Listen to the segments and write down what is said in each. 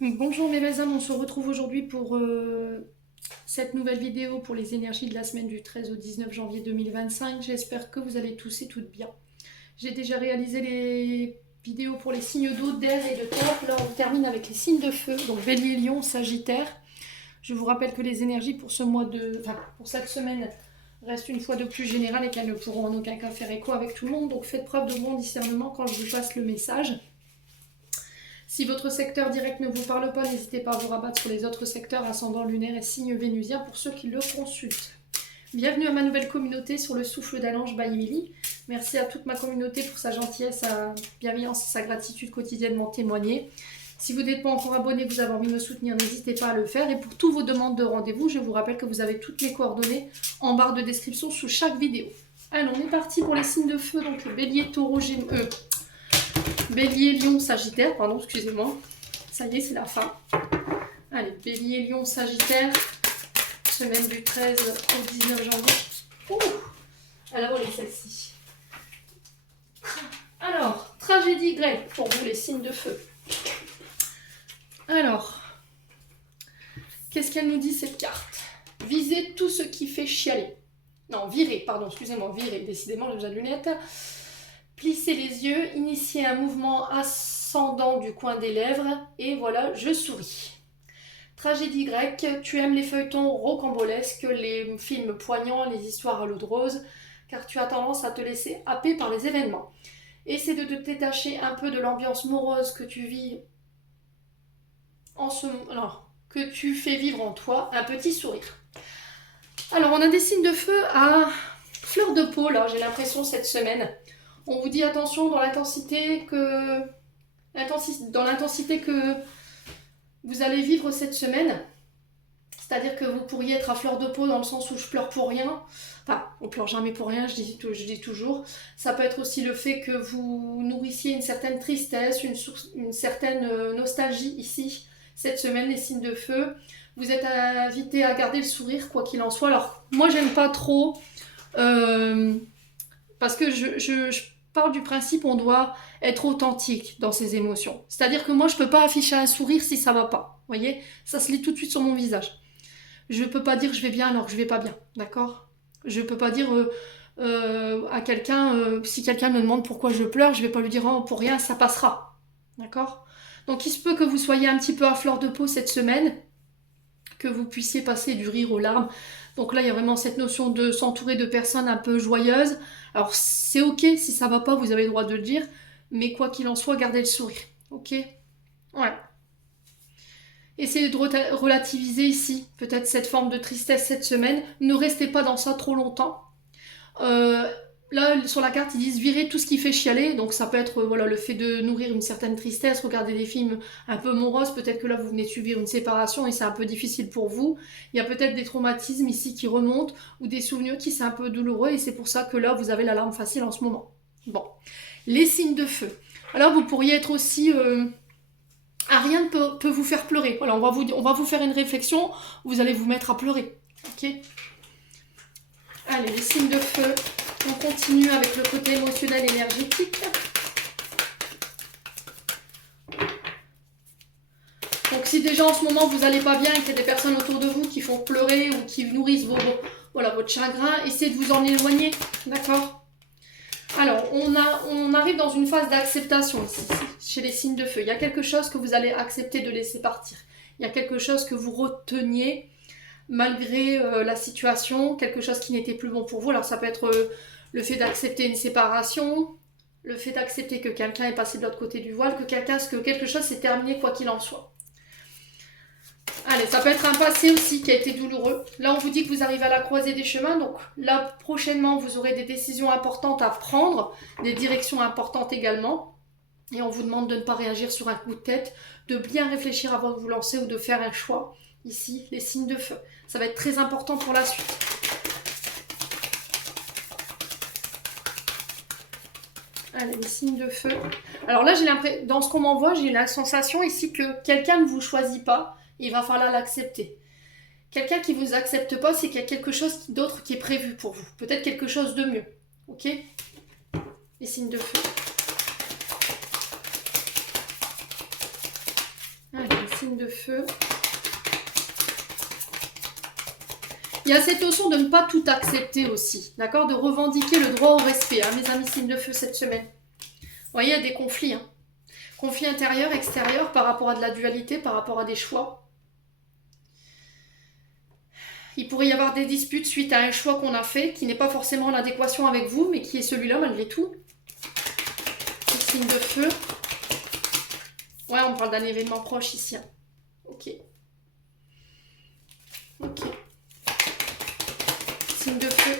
Bonjour mes belles âmes, on se retrouve aujourd'hui pour cette nouvelle vidéo pour les énergies de la semaine du 13 au 19 janvier 2025. J'espère que vous allez tous et toutes bien. J'ai déjà réalisé les vidéos pour les signes d'eau, d'air et de terre. Là on termine avec les signes de feu, donc Bélier, Lion, Sagittaire. Je vous rappelle que les énergies pour pour cette semaine restent une fois de plus générales et qu'elles ne pourront en aucun cas faire écho avec tout le monde. Donc faites preuve de bon discernement quand je vous passe le message. Si votre secteur direct ne vous parle pas, n'hésitez pas à vous rabattre sur les autres secteurs, ascendant lunaire et signes vénusiens pour ceux qui le consultent. Bienvenue à ma nouvelle communauté sur le souffle d'Alange by Emily. Merci à toute ma communauté pour sa gentillesse, sa bienveillance et sa gratitude quotidiennement témoignée. Si vous n'êtes pas encore abonné, vous avez envie de me soutenir, n'hésitez pas à le faire. Et pour toutes vos demandes de rendez-vous, je vous rappelle que vous avez toutes les coordonnées en barre de description sous chaque vidéo. Alors, on est parti pour les signes de feu, donc le bélier, taureau, gémeaux... Bélier, Lion, Sagittaire, pardon, excusez-moi. Ça y est, c'est la fin. Allez, Bélier, Lion, Sagittaire, semaine du 13 au 19 janvier. Ouh, alors, les celle-ci. Alors, tragédie grecque pour vous, les signes de feu. Alors, qu'est-ce qu'elle nous dit, cette carte? Visez tout ce qui fait chialer. Non, virez, pardon, excusez-moi, virez. Décidément, j'ai besoin de lunettes. Plissez les yeux, initiez un mouvement ascendant du coin des lèvres, et voilà, je souris. Tragédie grecque, tu aimes les feuilletons rocambolesques, les films poignants, les histoires à l'eau de rose, car tu as tendance à te laisser happer par les événements. Essaie de te détacher un peu de l'ambiance morose que tu vis que tu fais vivre en toi, un petit sourire. Alors, on a des signes de feu à fleur de peau, là, j'ai l'impression, cette semaine. On vous dit attention dans l'intensité que vous allez vivre cette semaine. C'est-à-dire que vous pourriez être à fleur de peau dans le sens où je pleure pour rien. Enfin, on pleure jamais pour rien, je dis toujours. Ça peut être aussi le fait que vous nourrissiez une certaine tristesse, une certaine nostalgie ici. Cette semaine, les signes de feu. Vous êtes invité à garder le sourire, quoi qu'il en soit. Alors, moi, j'aime pas trop... parce que je pars du principe on doit être authentique dans ses émotions. C'est-à-dire que moi, je peux pas afficher un sourire si ça va pas. Vous voyez? Ça se lit tout de suite sur mon visage. Je peux pas dire je vais bien alors que je vais pas bien. D'accord? Je peux pas dire à quelqu'un, si quelqu'un me demande pourquoi je pleure, je vais pas lui dire oh, pour rien, ça passera. D'accord? Donc il se peut que vous soyez un petit peu à fleur de peau cette semaine, que vous puissiez passer du rire aux larmes. Donc là, il y a vraiment cette notion de s'entourer de personnes un peu joyeuses. Alors, c'est ok, si ça va pas, vous avez le droit de le dire. Mais quoi qu'il en soit, gardez le sourire. Ok? Ouais. Essayez de relativiser ici, peut-être cette forme de tristesse cette semaine. Ne restez pas dans ça trop longtemps. Là, sur la carte, ils disent virer tout ce qui fait chialer. Donc ça peut être voilà, le fait de nourrir une certaine tristesse, regarder des films un peu moroses. Peut-être que là, vous venez de subir une séparation et c'est un peu difficile pour vous. Il y a peut-être des traumatismes ici qui remontent ou des souvenirs qui sont un peu douloureux et c'est pour ça que là, vous avez l'alarme facile en ce moment. Bon, les signes de feu. Alors, vous pourriez être aussi... rien ne peut vous faire pleurer. Voilà, on va vous faire une réflexion. Vous allez vous mettre à pleurer. Ok? Allez, les signes de feu. On continue avec le côté émotionnel énergétique. Donc si déjà en ce moment vous n'allez pas bien et qu'il y a des personnes autour de vous qui font pleurer ou qui nourrissent votre chagrin, essayez de vous en éloigner, d'accord? Alors, on arrive dans une phase d'acceptation ici, chez les signes de feu. Il y a quelque chose que vous allez accepter de laisser partir. Il y a quelque chose que vous reteniez malgré la situation, quelque chose qui n'était plus bon pour vous. Alors ça peut être le fait d'accepter une séparation, le fait d'accepter que quelqu'un est passé de l'autre côté du voile, que quelque chose s'est terminé quoi qu'il en soit. Allez, ça peut être un passé aussi qui a été douloureux. Là, on vous dit que vous arrivez à la croisée des chemins. Donc là, prochainement, vous aurez des décisions importantes à prendre, des directions importantes également. Et on vous demande de ne pas réagir sur un coup de tête, de bien réfléchir avant de vous lancer ou de faire un choix. Ici, les signes de feu. Ça va être très important pour la suite. Allez, les signes de feu. Alors là, dans ce qu'on m'envoie, j'ai la sensation ici que quelqu'un ne vous choisit pas. Il va falloir l'accepter. Quelqu'un qui ne vous accepte pas, c'est qu'il y a quelque chose d'autre qui est prévu pour vous. Peut-être quelque chose de mieux. Ok? Les signes de feu. Allez, les signes de feu. Il y a cette notion de ne pas tout accepter aussi, d'accord? De revendiquer le droit au respect, hein, mes amis signes de feu cette semaine. Vous voyez, il y a des conflits, hein. Conflits intérieurs, extérieurs, par rapport à de la dualité, par rapport à des choix. Il pourrait y avoir des disputes suite à un choix qu'on a fait, qui n'est pas forcément en adéquation avec vous, mais qui est celui-là malgré tout. Les signes de feu. Ouais, on parle d'un événement proche ici. Hein. Ok. Ok. Signe de feu.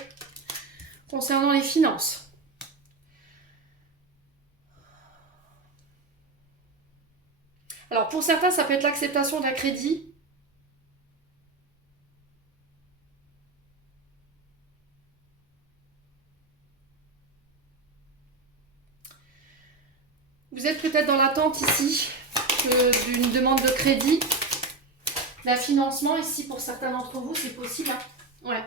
Concernant les finances. Alors pour certains, ça peut être l'acceptation d'un crédit. Vous êtes peut-être dans l'attente ici d'une demande de crédit, d'un financement ici pour certains d'entre vous, c'est possible. Hein. Ouais.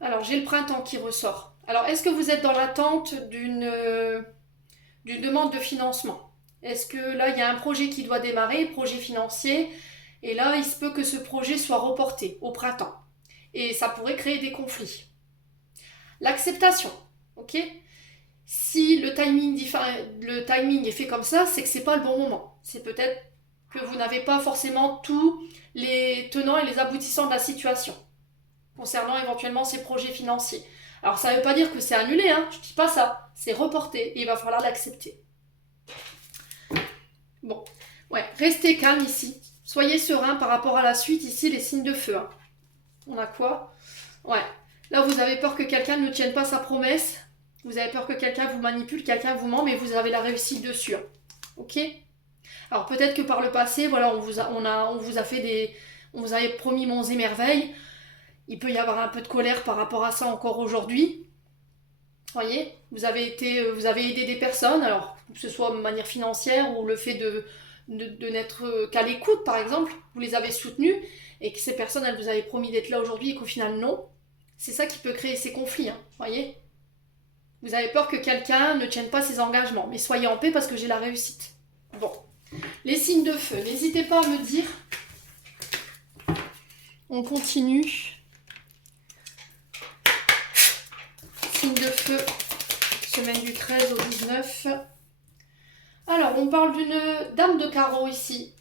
Alors j'ai le printemps qui ressort. Alors est-ce que vous êtes dans l'attente d'une demande de financement? Est-ce que là il y a un projet qui doit démarrer, projet financier, et là il se peut que ce projet soit reporté au printemps. Et ça pourrait créer des conflits. L'acceptation. Ok. Si le timing est fait comme ça, c'est que c'est pas le bon moment. C'est peut-être que vous n'avez pas forcément tous les tenants et les aboutissants de la situation concernant éventuellement ces projets financiers. Alors ça ne veut pas dire que c'est annulé, hein, je ne dis pas ça. C'est reporté et il va falloir l'accepter. Bon, ouais, restez calme ici. Soyez serein par rapport à la suite, ici les signes de feu. Hein. On a quoi? Ouais. Là, vous avez peur que quelqu'un ne tienne pas sa promesse. Vous avez peur que quelqu'un vous manipule, quelqu'un vous ment, mais vous avez la réussite dessus. Hein. Ok? Alors peut-être que par le passé, voilà, on vous avait promis monts et merveilles. Il peut y avoir un peu de colère par rapport à ça encore aujourd'hui. Voyez, vous avez aidé des personnes, alors que ce soit de manière financière ou le fait de n'être qu'à l'écoute, par exemple, vous les avez soutenues et que ces personnes, elles vous avaient promis d'être là aujourd'hui et qu'au final non. C'est ça qui peut créer ces conflits, hein, voyez. Vous avez peur que quelqu'un ne tienne pas ses engagements, mais soyez en paix parce que j'ai la réussite. Bon, les signes de feu, n'hésitez pas à me dire. On continue. Signe de feu, semaine du 13 au 19. Alors, on parle d'une dame de carreau ici.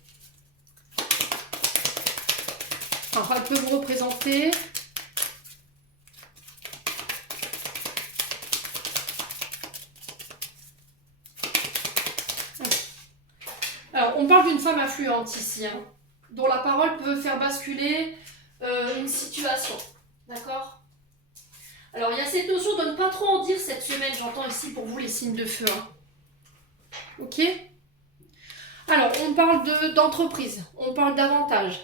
Enfin, elle peut vous représenter. Alors, on parle d'une femme influente ici, hein, dont la parole peut faire basculer une situation. D'accord? Alors, il y a cette notion de ne pas trop en dire cette semaine, j'entends ici pour vous les signes de feu. Hein. Ok? Alors, on parle d'entreprise, on parle d'avantages.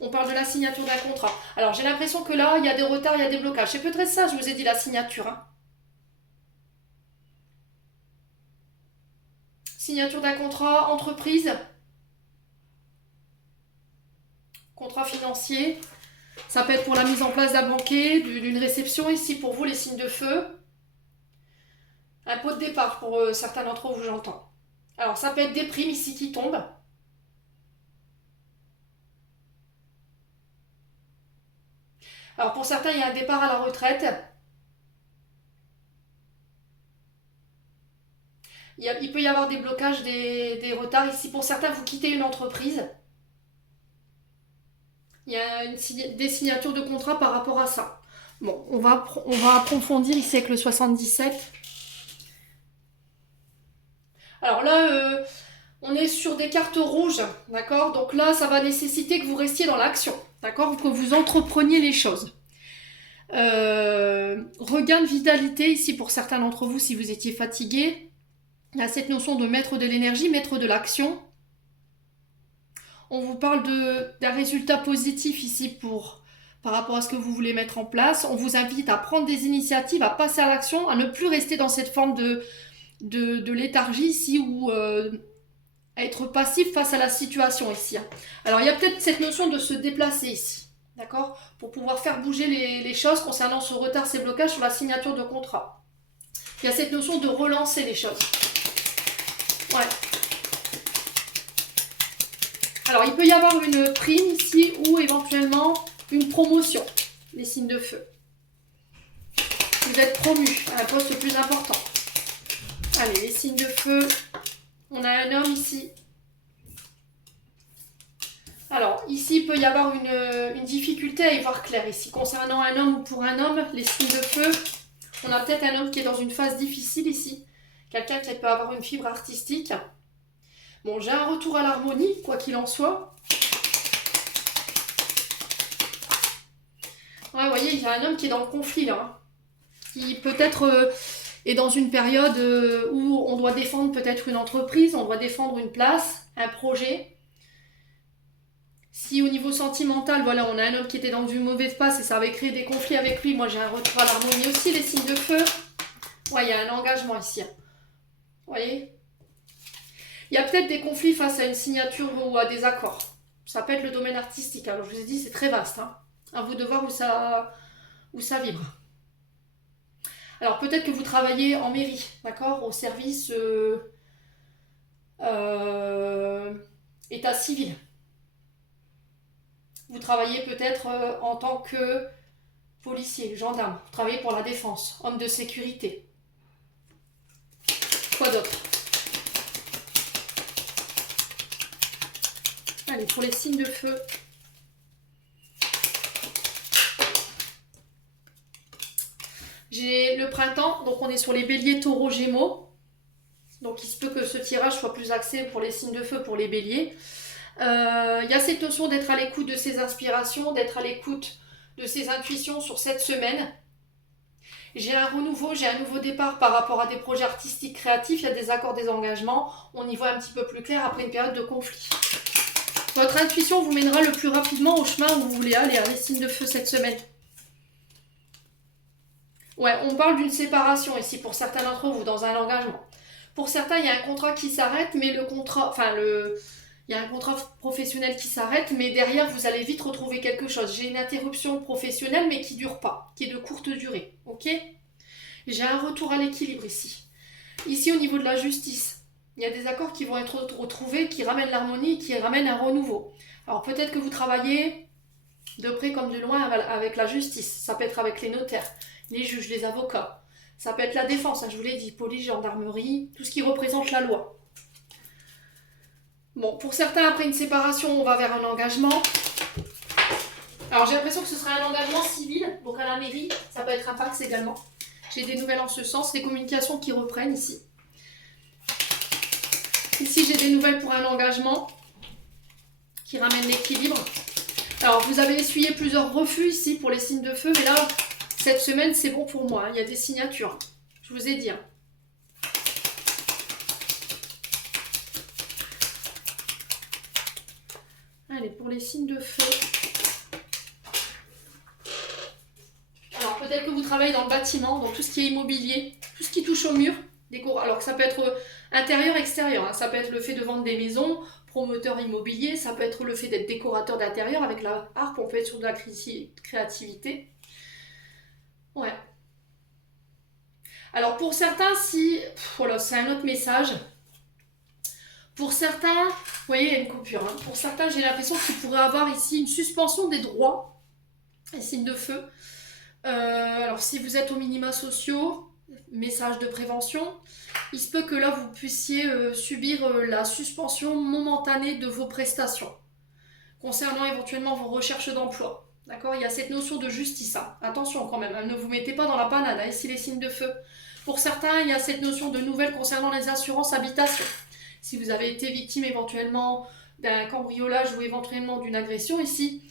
On parle de la signature d'un contrat. Alors, j'ai l'impression que là, il y a des retards, il y a des blocages. C'est peut-être ça, je vous ai dit la signature. Hein. Signature d'un contrat, entreprise, contrat financier. Ça peut être pour la mise en place d'un banquet, d'une réception ici pour vous, les signes de feu. Un pot de départ pour certains d'entre vous, j'entends. Alors, ça peut être des primes ici qui tombent. Alors, pour certains, il y a un départ à la retraite. Il peut y avoir des blocages, des retards. Ici, pour certains, vous quittez une entreprise. Il y a des signatures de contrat par rapport à ça. Bon, on va approfondir ici avec le 77. Alors là, on est sur des cartes rouges, d'accord? Donc là, ça va nécessiter que vous restiez dans l'action, d'accord? Que vous entrepreniez les choses. Regain de vitalité ici pour certains d'entre vous si vous étiez fatigué. Il y a cette notion de mettre de l'énergie, mettre de l'action. On vous parle d'un résultat positif ici par rapport à ce que vous voulez mettre en place. On vous invite à prendre des initiatives, à passer à l'action, à ne plus rester dans cette forme de léthargie ici ou à être passif face à la situation ici. Alors il y a peut-être cette notion de se déplacer ici. d'accord? Pour pouvoir faire bouger les choses concernant ce retard, ces blocages sur la signature de contrat. Il y a cette notion de relancer les choses. Ouais. Alors, il peut y avoir une prime ici ou éventuellement une promotion, les signes de feu. Vous êtes promu à un poste plus important. Allez, les signes de feu. On a un homme ici. Alors, ici, il peut y avoir une difficulté à y voir clair ici. Concernant un homme ou pour un homme, les signes de feu, on a peut-être un homme qui est dans une phase difficile ici. Quelqu'un qui peut avoir une fibre artistique. Bon, j'ai un retour à l'harmonie, quoi qu'il en soit. Ouais, vous voyez, il y a un homme qui est dans le conflit, là. Hein. Qui peut-être est dans une période où on doit défendre peut-être une entreprise, on doit défendre une place, un projet. Si au niveau sentimental, voilà, on a un homme qui était dans une mauvaise passe et ça avait créé des conflits avec lui, moi j'ai un retour à l'harmonie aussi, les signes de feu. Ouais, il y a un engagement ici. Vous voyez? Il y a peut-être des conflits face à une signature ou à des accords. Ça peut être le domaine artistique. Alors je vous ai dit, c'est très vaste. Hein. À vous de voir où ça vibre. Alors peut-être que vous travaillez en mairie, d'accord? Au service état civil. Vous travaillez peut-être en tant que policier, gendarme. Vous travaillez pour la défense, homme de sécurité. Quoi d'autre? Allez, pour les signes de feu. J'ai le printemps, donc on est sur les béliers, taureaux, gémeaux. Donc il se peut que ce tirage soit plus axé pour les signes de feu, pour les béliers. Il y a cette notion d'être à l'écoute de ses inspirations, d'être à l'écoute de ses intuitions sur cette semaine. J'ai un renouveau, j'ai un nouveau départ par rapport à des projets artistiques créatifs, il y a des accords, des engagements, on y voit un petit peu plus clair après une période de conflit. Votre intuition vous mènera le plus rapidement au chemin où vous voulez aller, les signes de feu cette semaine. Ouais, on parle d'une séparation ici pour certains d'entre vous dans un engagement. Pour certains, il y a un contrat qui s'arrête, mais il y a un contrat professionnel qui s'arrête, mais derrière, vous allez vite retrouver quelque chose. J'ai une interruption professionnelle, mais qui ne dure pas, qui est de courte durée. Ok? J'ai un retour à l'équilibre ici. Ici, au niveau de la justice, il y a des accords qui vont être retrouvés, qui ramènent l'harmonie, qui ramènent un renouveau. Alors peut-être que vous travaillez de près comme de loin avec la justice. Ça peut être avec les notaires, les juges, les avocats. Ça peut être la défense, je vous l'ai dit, police, gendarmerie, tout ce qui représente la loi. Bon, pour certains, après une séparation, on va vers un engagement. Alors j'ai l'impression que ce sera un engagement civil, donc à la mairie, ça peut être un fax également. J'ai des nouvelles en ce sens, les communications qui reprennent ici. Ici, j'ai des nouvelles pour un engagement qui ramène l'équilibre. Alors, vous avez essuyé plusieurs refus ici pour les signes de feu, mais là, cette semaine, c'est bon pour moi. Il y a des signatures. Je vous ai dit. Allez, pour les signes de feu. Alors, peut-être que vous travaillez dans le bâtiment, donc tout ce qui est immobilier, tout ce qui touche au mur. Alors que ça peut être intérieur, extérieur. Hein. Ça peut être le fait de vendre des maisons, promoteur immobilier. Ça peut être le fait d'être décorateur d'intérieur. Avec la harpe, on peut être sur de la créativité. Ouais. Alors pour certains, voilà, c'est un autre message. Pour certains, vous voyez, il y a une coupure. Hein. Pour certains, j'ai l'impression qu'il pourrait avoir ici une suspension des droits, un signe de feu. Alors si vous êtes aux minima sociaux, message de prévention, il se peut que là vous puissiez subir la suspension momentanée de vos prestations concernant éventuellement vos recherches d'emploi. D'accord? Il y a cette notion de justice. Hein. Attention quand même, hein, ne vous mettez pas dans la panade, hein, ici les signes de feu. Pour certains, il y a cette notion de nouvelles concernant les assurances habitation. Si vous avez été victime éventuellement d'un cambriolage ou éventuellement d'une agression ici,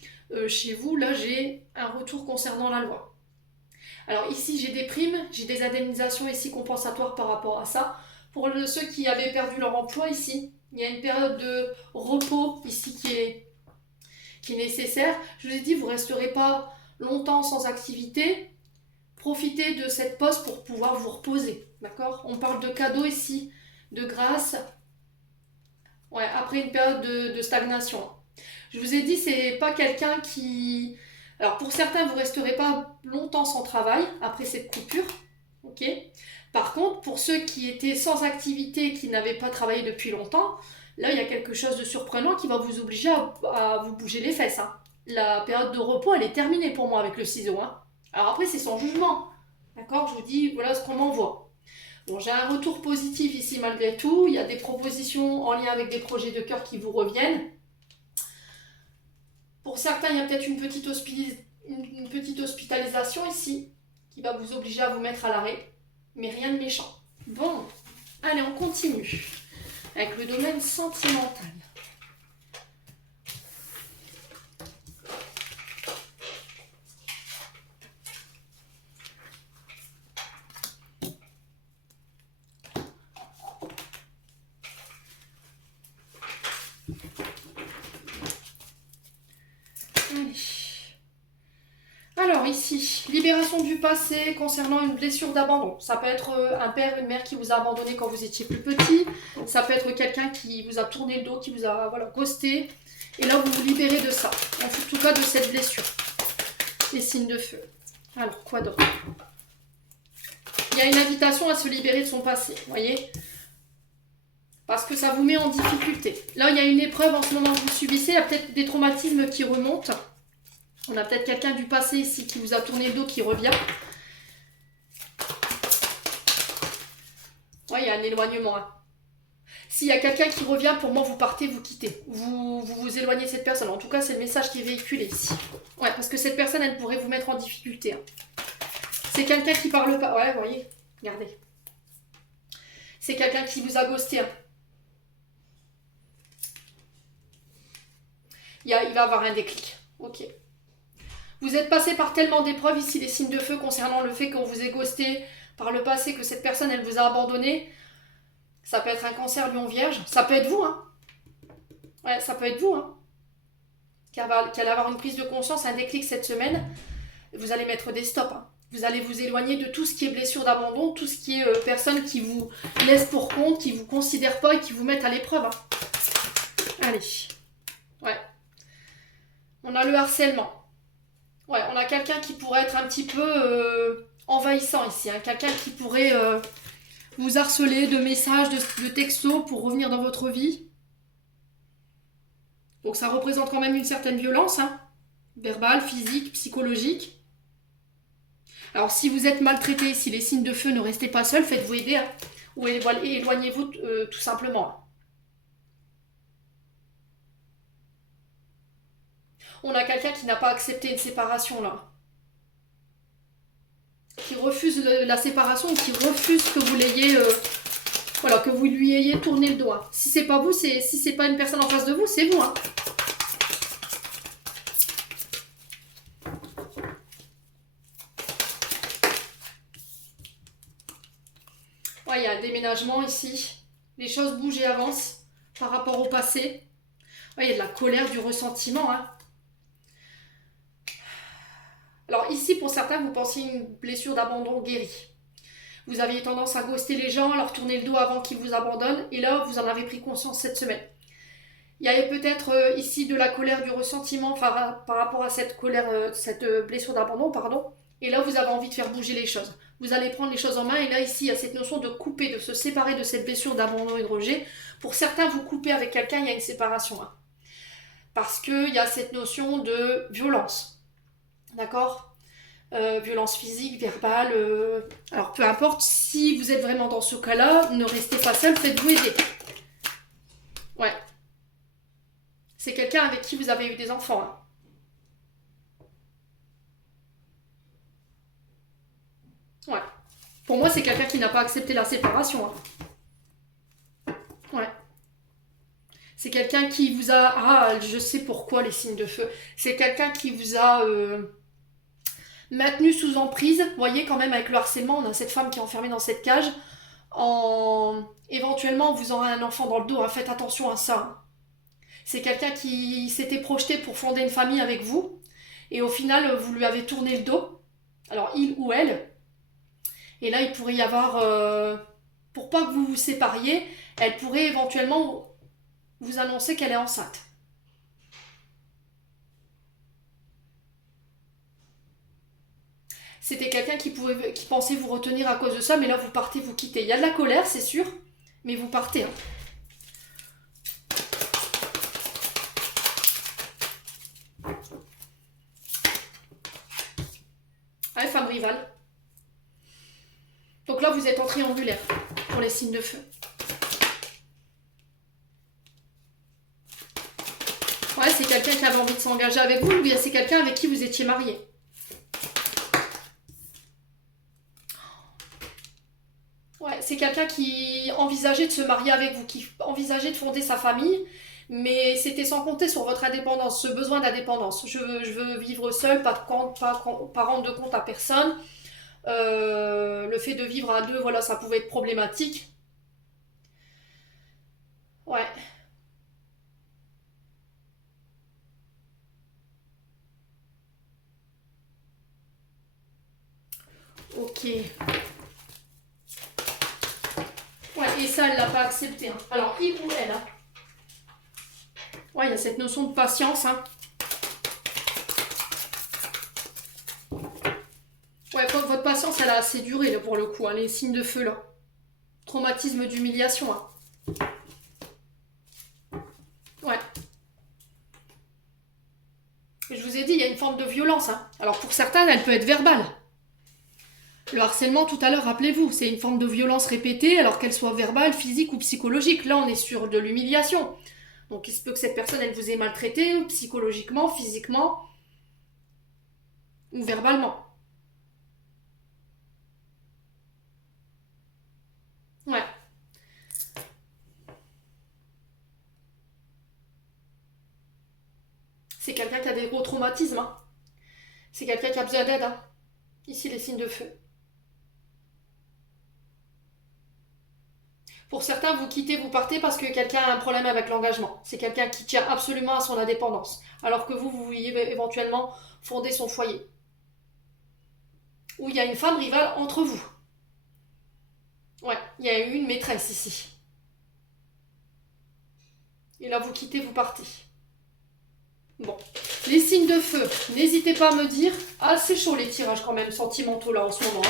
chez vous, là j'ai un retour concernant la loi. Alors ici j'ai des primes, j'ai des indemnisations ici compensatoires par rapport à ça. Pour ceux qui avaient perdu leur emploi ici, il y a une période de repos ici qui est nécessaire. Je vous ai dit, vous ne resterez pas longtemps sans activité. Profitez de cette pause pour pouvoir vous reposer. D'accord? On parle de cadeaux ici, de grâce. Ouais, après une période de stagnation. Je vous ai dit, c'est pas quelqu'un qui Alors pour certains, vous ne resterez pas longtemps sans travail après cette coupure. Ok. Par contre, pour ceux qui étaient sans activité, qui n'avaient pas travaillé depuis longtemps, là il y a quelque chose de surprenant qui va vous obliger à vous bouger les fesses, hein. La période de repos, elle est terminée pour moi avec le ciseau, hein. Alors après, c'est sans jugement. D'accord. Je vous dis, voilà ce qu'on m'envoie. Bon, j'ai un retour positif ici malgré tout. Il y a des propositions en lien avec des projets de cœur qui vous reviennent. Pour certains, il y a peut-être une petite hospitalisation ici qui va vous obliger à vous mettre à l'arrêt. Mais rien de méchant. Bon, allez, on continue avec le domaine sentimental. Alors ici, libération du passé concernant une blessure d'abandon. Ça peut être un père, une mère qui vous a abandonné quand vous étiez plus petit. Ça peut être quelqu'un qui vous a tourné le dos, qui vous a ghosté. Et là, vous vous libérez de ça. En tout cas, de cette blessure. Les signes de feu. Alors, quoi d'autre? Il y a une invitation à se libérer de son passé, vous voyez? Parce que ça vous met en difficulté. Là, il y a une épreuve en ce moment que vous subissez. Il y a peut-être des traumatismes qui remontent. On a peut-être quelqu'un du passé ici qui vous a tourné le dos, qui revient. Ouais, il y a un éloignement, hein. S'il y a quelqu'un qui revient, pour moi, vous partez, vous quittez. Vous éloignez de cette personne. En tout cas, c'est le message qui est véhiculé ici. Ouais, parce que cette personne, elle pourrait vous mettre en difficulté, hein. C'est quelqu'un qui parle pas. Ouais, vous voyez, regardez. C'est quelqu'un qui vous a ghosté, hein. Il va avoir un déclic. Ok. Vous êtes passé par tellement d'épreuves ici, des signes de feu concernant le fait qu'on vous ait ghosté par le passé, que cette personne, elle vous a abandonné. Ça peut être un cancer lion vierge. Ça peut être vous, hein. Ouais, ça peut être vous, hein. Qui allait avoir une prise de conscience, un déclic cette semaine. Vous allez mettre des stops, hein. Vous allez vous éloigner de tout ce qui est blessure d'abandon, tout ce qui est personne qui vous laisse pour compte, qui vous considère pas et qui vous mettent à l'épreuve, hein. Allez. Ouais. On a le harcèlement. Ouais, on a quelqu'un qui pourrait être un petit peu envahissant ici, hein. Quelqu'un qui pourrait vous harceler de messages, de textos pour revenir dans votre vie. Donc ça représente quand même une certaine violence, hein. Verbale, physique, psychologique. Alors si vous êtes maltraité, si les signes de feu, ne restez pas seul, faites-vous aider, hein. Ou éloignez-vous tout simplement. On a quelqu'un qui n'a pas accepté une séparation là. Qui refuse la séparation, qui refuse que vous l'ayez, voilà, que vous lui ayez tourné le doigt. Si c'est pas vous, si c'est pas une personne en face de vous, c'est vous, hein. Ouais, il y a un déménagement ici. Les choses bougent et avancent par rapport au passé. Ouais, il y a de la colère, du ressentiment, hein. Alors ici, pour certains, vous pensiez une blessure d'abandon guérie. Vous aviez tendance à ghoster les gens, à leur tourner le dos avant qu'ils vous abandonnent. Et là, vous en avez pris conscience cette semaine. Il y avait peut-être ici de la colère, du ressentiment par rapport à cette colère, cette blessure d'abandon, pardon. Et là, vous avez envie de faire bouger les choses. Vous allez prendre les choses en main. Et là, ici, il y a cette notion de couper, de se séparer de cette blessure d'abandon et de rejet. Pour certains, vous coupez avec quelqu'un, il y a une séparation, hein. Parce qu'il y a cette notion de violence. D'accord? Violence physique, verbale. Alors, peu importe, si vous êtes vraiment dans ce cas-là, ne restez pas seul, faites-vous aider. Ouais. C'est quelqu'un avec qui vous avez eu des enfants, hein. Ouais. Pour moi, c'est quelqu'un qui n'a pas accepté la séparation, hein. Ouais. C'est quelqu'un qui vous a... Ah, je sais pourquoi les signes de feu. C'est quelqu'un qui vous a maintenu sous emprise. Vous voyez, quand même, avec le harcèlement, on a cette femme qui est enfermée dans cette cage. Éventuellement, vous aurez un enfant dans le dos, hein. Faites attention à ça, hein. C'est quelqu'un qui s'était projeté pour fonder une famille avec vous. Et au final, vous lui avez tourné le dos. Alors, il ou elle. Et là, il pourrait y avoir... pour pas que vous vous sépariez, elle pourrait éventuellement vous annoncer qu'elle est enceinte. C'était quelqu'un qui pensait vous retenir à cause de ça, mais là vous partez, vous quittez. Il y a de la colère, c'est sûr, mais vous partez. Hein. Allez, femme rivale. Donc là, vous êtes en triangulaire pour les signes de feu. Ouais, c'est quelqu'un qui avait envie de s'engager avec vous ou bien c'est quelqu'un avec qui vous étiez marié. Ouais, c'est quelqu'un qui envisageait de se marier avec vous, qui envisageait de fonder sa famille, mais c'était sans compter sur votre indépendance, ce besoin d'indépendance. Je veux vivre seul, pas rendre de compte à personne. Le fait de vivre à deux, voilà, ça pouvait être problématique. Ouais. Ok. Ouais, et ça, elle l'a pas accepté. Hein. Alors, il ou elle. Hein. Ouais, il y a cette notion de patience. Hein. Ouais, votre patience, elle a assez duré, là, pour le coup. Hein, les signes de feu, là. Traumatisme d'humiliation. Hein. Ouais. Je vous ai dit, il y a une forme de violence. Hein. Alors, pour certains, elle peut être verbale. Le harcèlement, tout à l'heure, rappelez-vous, c'est une forme de violence répétée, alors qu'elle soit verbale, physique ou psychologique. Là, on est sur de l'humiliation. Donc, il se peut que cette personne, elle vous ait maltraité, psychologiquement, physiquement, ou verbalement. Ouais. C'est quelqu'un qui a des gros traumatismes. Hein. C'est quelqu'un qui a besoin d'aide. Hein. Ici, les signes de feu. Pour certains, vous quittez, vous partez parce que quelqu'un a un problème avec l'engagement. C'est quelqu'un qui tient absolument à son indépendance. Alors que vous vouliez éventuellement fonder son foyer. Ou il y a une femme rivale entre vous. Ouais, il y a eu une maîtresse ici. Et là, vous quittez, vous partez. Bon. Les signes de feu, n'hésitez pas à me dire. Ah, c'est chaud les tirages quand même sentimentaux là en ce moment.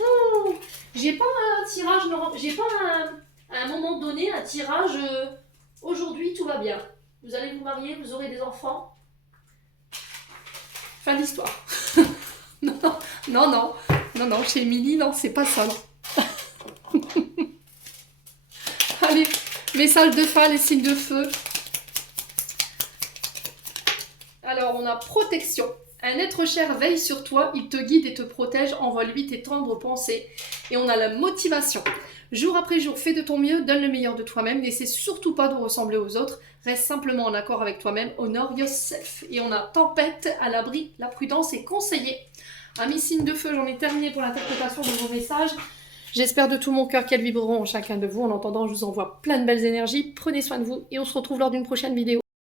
Oh, j'ai pas un tirage, j'ai pas à un moment donné un tirage. Aujourd'hui, tout va bien. Vous allez vous marier, vous aurez des enfants. Fin de l'histoire. Non, chez Émilie, non, c'est pas ça. Non. Allez, message de fin, les signes de feu. Alors, on a protection. Un être cher veille sur toi, il te guide et te protège, envoie-lui tes tendres pensées. Et on a la motivation. Jour après jour, fais de ton mieux, donne le meilleur de toi-même, n'essaie surtout pas de ressembler aux autres, reste simplement en accord avec toi-même, honor yourself. Et on a tempête, à l'abri, la prudence est conseillée. Amis signes de feu, j'en ai terminé pour l'interprétation de vos messages. J'espère de tout mon cœur qu'elles vibreront en chacun de vous. En attendant, je vous envoie plein de belles énergies. Prenez soin de vous et on se retrouve lors d'une prochaine vidéo.